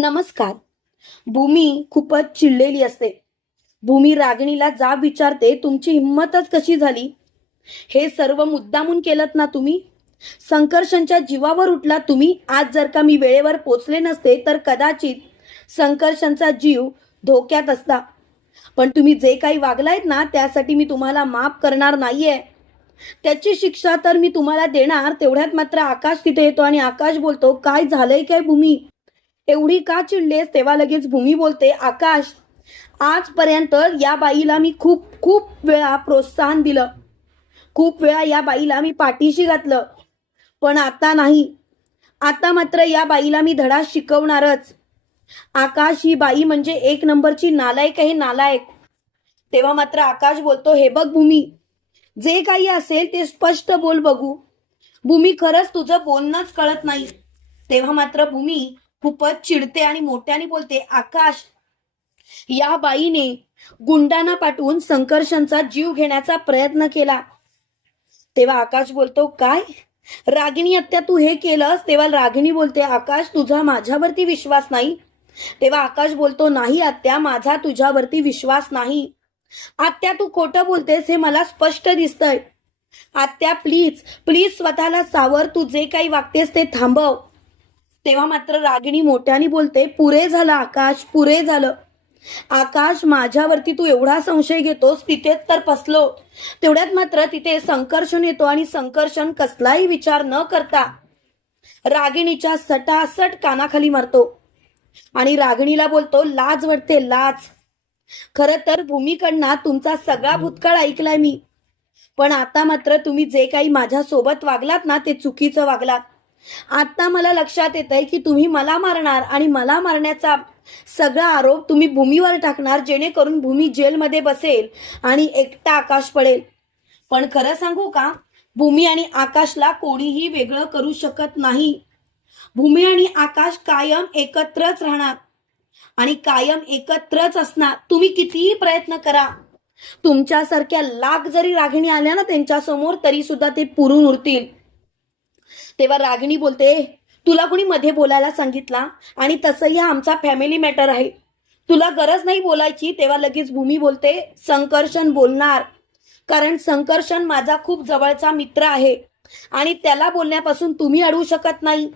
नमस्कार. भूमी खूपच चिडलेली असते. भूमी रागिणीला जाब विचारते तुमची हिंमतच कशी झाली? हे सर्व मुद्दामून केलत ना तुम्ही? संकर्षणच्या जीवावर उठला तुम्ही? आज जर का मी वेळेवर पोचले नसते तर कदाचित संकर्षणचा जीव धोक्यात असता. पण तुम्ही जे काही वागलायत ना त्यासाठी मी तुम्हाला माफ करणार नाहीये. त्याची शिक्षा तर मी तुम्हाला देणार तेवढ्यात मात्र आकाश तिथे येतो आणि आकाश बोलतो काय झालंय काय भूमी? एवढी का चिडलेस तेव्हा लगेच भूमी बोलते आकाश आजपर्यंत या बाईला मी खूप खूप वेळा प्रोत्साहन दिलं. खूप वेळा या बाईला मी पाठीशी घातलं. पण आता नाही. आता मात्र या बाईला मी धडा शिकवणारच. आकाश ही बाई म्हणजे एक नंबरची नालायक आहे नालायक. तेव्हा मात्र आकाश बोलतो हे बघ भूमी जे काही असेल ते स्पष्ट बोल बघू. भूमी खरंच तुझं बोलणंच कळत नाही. तेव्हा मात्र भूमी खूपच चिडते आणि मोठ्याने बोलते आकाश या बाईने गुंडांना पाठवून संकर्षणचा जीव घेण्याचा प्रयत्न केला. तेव्हा आकाश बोलतो काय? रागिणी आत्या तू हे केलंस? तेव्हा रागिणी बोलते आकाश तुझा माझ्यावरती विश्वास नाही. तेव्हा आकाश बोलतो नाही आत्या माझा तुझ्यावरती विश्वास नाही. आत्या तू खोटं बोलतेस हे मला स्पष्ट दिसतंय. आत्या प्लीज प्लीज स्वतःला सावर तू जे काही वागतेस ते थांबव. तेव्हा मात्र रागिणी मोठ्याने बोलते पुरे झालं आकाश पुरे झालं. आकाश माझ्यावरती तू एवढा संशय घेतोस तिथेच तर फसलो. तेवढ्यात मात्र तिथे संकर्षण येतो आणि संकर्षण कसलाही विचार न करता रागिणीच्या सटासट कानाखाली मारतो आणि रागिणीला बोलतो लाज वाटते लाज. खर तर भूमीकडनं तुमचा सगळा भूतकाळ ऐकलाय मी. पण आता मात्र तुम्ही जे काही माझ्या सोबत वागलात ना ते चुकीचं वागलात. आता मला लक्षात येत आहे की तुम्ही मला मारणार आणि मला मारण्याचा सगळा आरोप तुम्ही भूमीवर टाकणार जेणेकरून भूमी जेलमध्ये बसेल आणि एकटा आकाश पडेल. पण खरं सांगू का? भूमी आणि आकाशला कोणीही वेगळं करू शकत नाही. भूमी आणि आकाश कायम एकत्रच राहणार आणि कायम एकत्रच असणार. तुम्ही कितीही प्रयत्न करा. तुमच्यासारख्या लाख जरी रागिणी आल्या ना त्यांच्यासमोर तरी सुद्धा ते पुरून उरतील. तेव्हा रागिणी बोलते तुला कुणी मध्ये बोलायला सांगितला? आणि तसंही हा आमचा फॅमिली मॅटर आहे. तुला गरज नाही बोलायची? तेव्हा लगेच भूमी बोलते संकर्षण बोलणार. कारण संकर्षण माझा खूप जवळचा मित्र आहे. आणि त्याला बोलण्यापासून तुम्ही अडवू शकत नाही.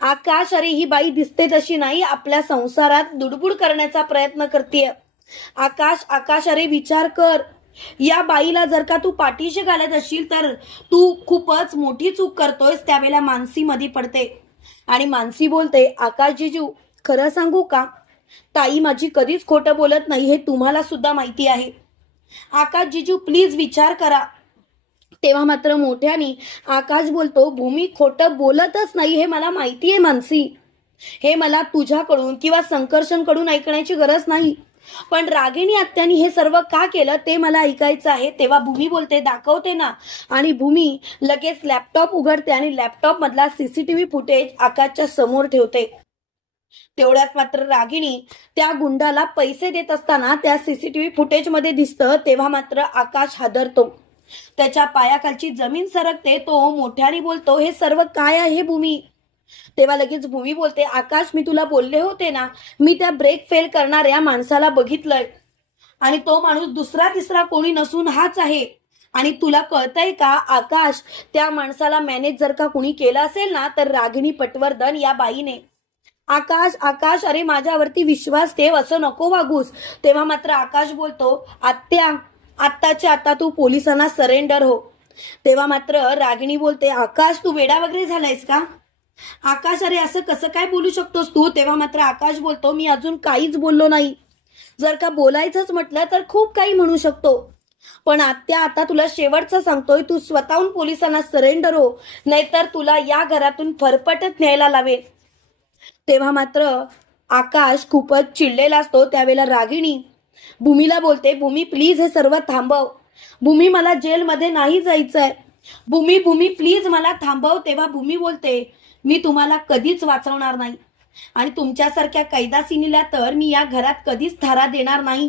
आकाश अरे ही बाई दिसते तशी नाही. आपल्या संसारात दुडबुड करण्याचा प्रयत्न करते आकाश आकाश अरे विचार कर. या बाईला जर का तू पाठीशी घालत असशील तर तू खूपच मोठी चूक करतोयस त्यावेळेला मानसी मधी पडते. आणि मानसी बोलते आकाशजीजू खरं सांगू का? ताई माझी कधीच खोटं बोलत नाही हे तुम्हाला सुद्धा माहिती आहे. आकाशजीजू प्लीज विचार करा. तेव्हा मात्र मोठ्याने आकाश बोलतो भूमी खोटं बोलतच नाही हे मला माहिती आहे मानसी. हे मला तुझ्याकडून किंवा संकर्षणकडून ऐकण्याची गरज नाही. पण रागिणी आत्यानी हे सर्व का केलं ते मला ऐकायचं आहे. तेव्हा भूमी बोलते दाखवते ना. आणि भूमी लगेच लॅपटॉप उघडते आणि लॅपटॉप मधला सीसीटीव्ही फुटेज आकाशच्या समोर ठेवते. तेवढ्यात मात्र रागिणी त्या गुंडाला पैसे देत असताना त्या सीसीटीव्ही फुटेजमध्ये दिसतं तेव्हा मात्र आकाश हादरतो. त्याच्या पायाखालची जमीन सरकते तो मोठ्याने बोलतो हे सर्व काय आहे भूमी? तेव्हा लगेच भूमी बोलते आकाश मी तुला बोलले होते ना मी त्या ब्रेक फेल करणाऱ्या माणसाला बघितलंय. आणि तो माणूस दुसरा तिसरा कोणी नसून हाच आहे. आणि तुला कळतंय का आकाश त्या माणसाला मॅनेज जर का कुणी केलं असेल ना तर रागिणी पटवर्धन या बाईने. आकाश आकाश अरे माझ्यावरती विश्वास ठेव असं नको वागूस. तेव्हा मात्र आकाश बोलतो आत्या आत्ताच्या आता तू पोलिसांना सरेंडर हो. तेव्हा मात्र रागिणी बोलते आकाश तू वेडा वगैरे झालायस का? आकाश अरे असं कसं काय बोलू शकतोस तू? तेव्हा मात्र आकाश बोलतो मी अजून काहीच बोललो नाही. जर का बोलायचंच म्हटलं तर खूप काही म्हणू शकतो. पण आत्या आता तुला शेवटचं सांगतोय तू स्वतःहून पोलिसांना सरेंडर हो नाहीतर तुला या घरातून फरफटत न्यायला लावेल. तेव्हा मात्र आकाश खूपच चिडलेला असतो त्यावेळेला रागिणी. भूमीला बोलते भूमी प्लीज हे सर्व थांबव. भूमी मला जेलमध्ये नाही जायचंय. भूमी भूमी प्लीज मला थांबव. तेव्हा भूमी बोलते मी तुम्हाला कधीच वाचवणार नाही. आणि तुमच्यासारख्या कैदासिनीला तर मी या घरात कधीच थारा देणार नाही.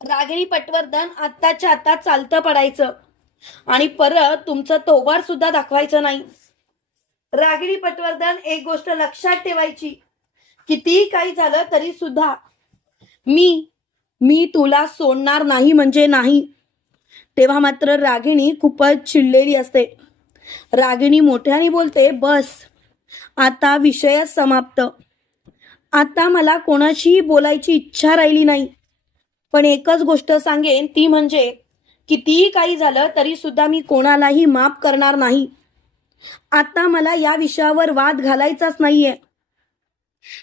रागिणी पटवर्धन आत्ताच्या आता चालतं पडायचं. आणि परत तुमचं तोवार सुद्धा दाखवायचं नाही. रागिणी पटवर्धन एक गोष्ट लक्षात ठेवायची. कितीही काही झालं तरी सुद्धा मी मी तुला सोडणार नाही म्हणजे नाही. तेव्हा मात्र रागिणी खूपच चिडलेली असते. रागिणी मोठ्याने बोलते बस आता विषय समाप्त. आता मला कोणाशीही बोलायची इच्छा राहिली नाही. पण एकच गोष्ट सांगेन ती म्हणजे कितीही काही झालं तरी सुद्धा मी कोणालाही माफ करणार नाही. आता मला या विषयावर वाद घालायचाच नाहीये.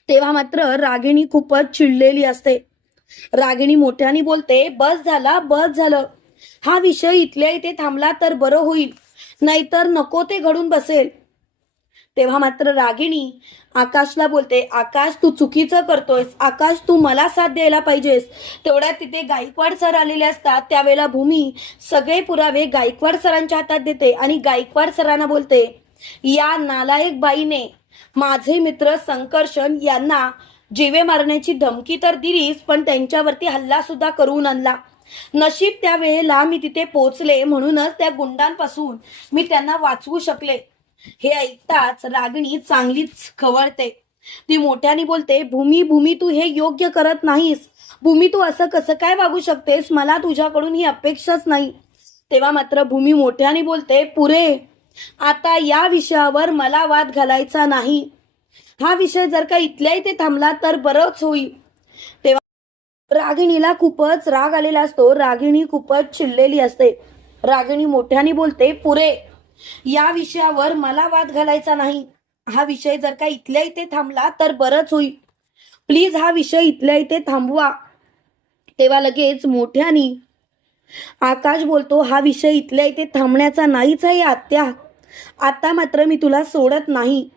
तेव्हा मात्र रागिणी खूपच चिडलेली असते. रागिणी मोठ्याने बोलते बस झाला बस झालं. हा विषय इथल्या इथे थांबला तर बरं होईल. नाहीतर नको ते घडून बसेल. तेव्हा मात्र रागिणी आकाशला बोलते आकाश तू चुकीचं करतोयस. आकाश तू मला साथ द्यायला पाहिजेस. तेवढ्या तिथे गायकवाड सर आलेले असतात. त्यावेळेला भूमी सगळे पुरावे गायकवाड सरांच्या हातात देते आणि गायकवाड सरांना बोलते या नालायक बाईने माझे मित्र संकर्षण यांना जीवे मारण्याची धमकी तर दिलीच पण त्यांच्यावरती हल्ला सुद्धा करून आणला. नशीब त्या वेळेला मी तिथे पोचले म्हणूनच त्या गुंडांपासून मी त्यांना वाचवू शकले. हे ऐकताच रागिणी चांगलीच खवळते. ती मोठ्याने बोलते भूमी भूमी तू हे योग्य करत नाहीस. भूमी तू असं कसं काय वागू शकतेस? मला तुझ्याकडून ही अपेक्षाच नाही. तेव्हा मात्र भूमी मोठ्याने बोलते पुरे आता या विषयावर मला वाद घालायचा नाही. हा विषय जर का इथल्या इथे थांबला तर बरंच होईल. तेव्हा रागिणीला खूपच राग आलेला असतो. रागिणी खूपच चिडलेली असते. रागिणी मोठ्याने बोलते पुरे या विषयावर मला वाद घालायचा नाही. हा विषय जर का इथल्या इथे थांबला तर बरंच होईल. प्लीज हा विषय इथल्या इथे थांबवा. तेव्हा लगेच मोठ्याने आकाश बोलतो हा विषय इथल्या इथे थांबण्याचा नाहीच आहे आत्या. आता मात्र मी तुला सोडत नाही.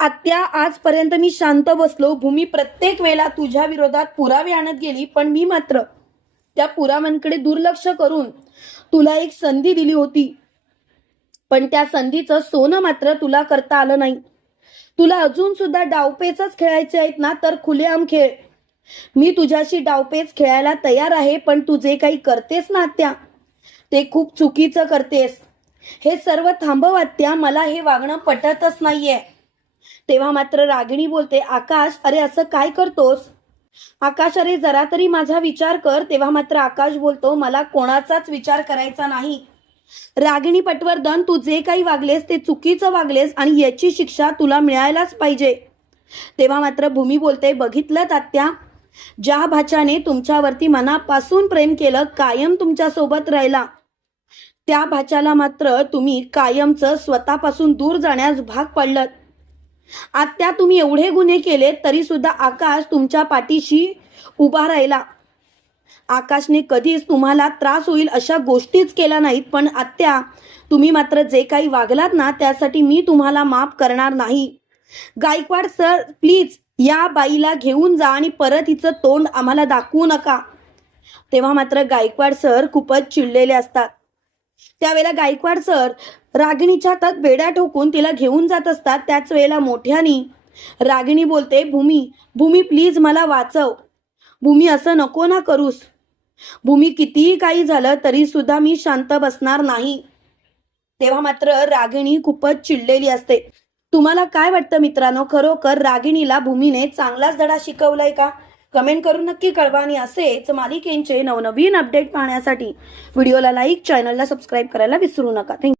आत्या आजपर्यंत मी शांत बसलो. भूमी प्रत्येक वेळेला तुझ्या विरोधात पुरावे आणत गेली पण मी मात्र त्या पुराव्यांकडे दुर्लक्ष करून तुला एक संधी दिली होती. पण त्या संधीचं सोनं मात्र तुला करता आलं नाही. तुला अजून सुद्धा डावपेचच खेळायचे आहेत ना तर खुलेआम खेळ. मी तुझ्याशी डावपेच खेळायला तयार आहे पण तू जे काही करतेस ना आत्या ते खूप चुकीचं करतेस. हे सर्व थांबव आत्या मला हे वागणं पटतच नाहीये. तेव्हा मात्र रागिणी बोलते आकाश अरे असं काय करतोस? आकाश अरे जरा तरी माझा विचार कर. तेव्हा मात्र आकाश बोलतो मला कोणाचाच विचार करायचा नाही. रागिणी पटवर्धन तू जे काही वागलेस ते चुकीचं वागलेस आणि याची शिक्षा तुला मिळायलाच पाहिजे. तेव्हा मात्र भूमी बोलते बघितलं तात्या ज्या भाच्याने तुमच्यावरती मनापासून प्रेम केलं कायम तुमच्यासोबत राहिला. त्या भाच्याला मात्र तुम्ही कायमचं स्वतःपासून दूर जाण्यास भाग पडलं आत्या तुम्ही एवढे गुन्हे केले तरी सुद्धा आकाश तुमच्या पाठीशी उभा राहिला. आकाशने कधीच तुम्हाला त्रास होईल अशा गोष्टीच केल्या नाहीत पण आत्या तुम्ही मात्र जे काही वागलात ना त्यासाठी मी तुम्हाला माफ करणार नाही. गायकवाड सर प्लीज या बाईला घेऊन जा आणि परत हिचं तोंड आम्हाला दाखवू नका. तेव्हा मात्र गायकवाड सर खूपच चिडलेले असतात. त्यावेळेला गायकवाड सर रागिणीच्या हातात बेड्या ठोकून तिला घेऊन जात असतात त्याच वेळेला मोठ्यानी रागिणी बोलते भूमी भूमी प्लीज मला वाचव. भूमी असं नको ना करूस. भूमी कितीही काही झालं तरी सुद्धा मी शांत बसणार नाही. तेव्हा मात्र रागिणी खूपच चिडलेली असते. तुम्हाला काय वाटतं मित्रांनो? खरोखर रागिणीला भूमीने चांगलाच धडा शिकवलाय का? कमेंट करून नक्की कळवा आणि असेच मालिकेंचे नवनवीन अपडेट पाहण्यासाठी व्हिडिओला लाईक चॅनलला सबस्क्राईब करायला विसरू नका. थँक्यू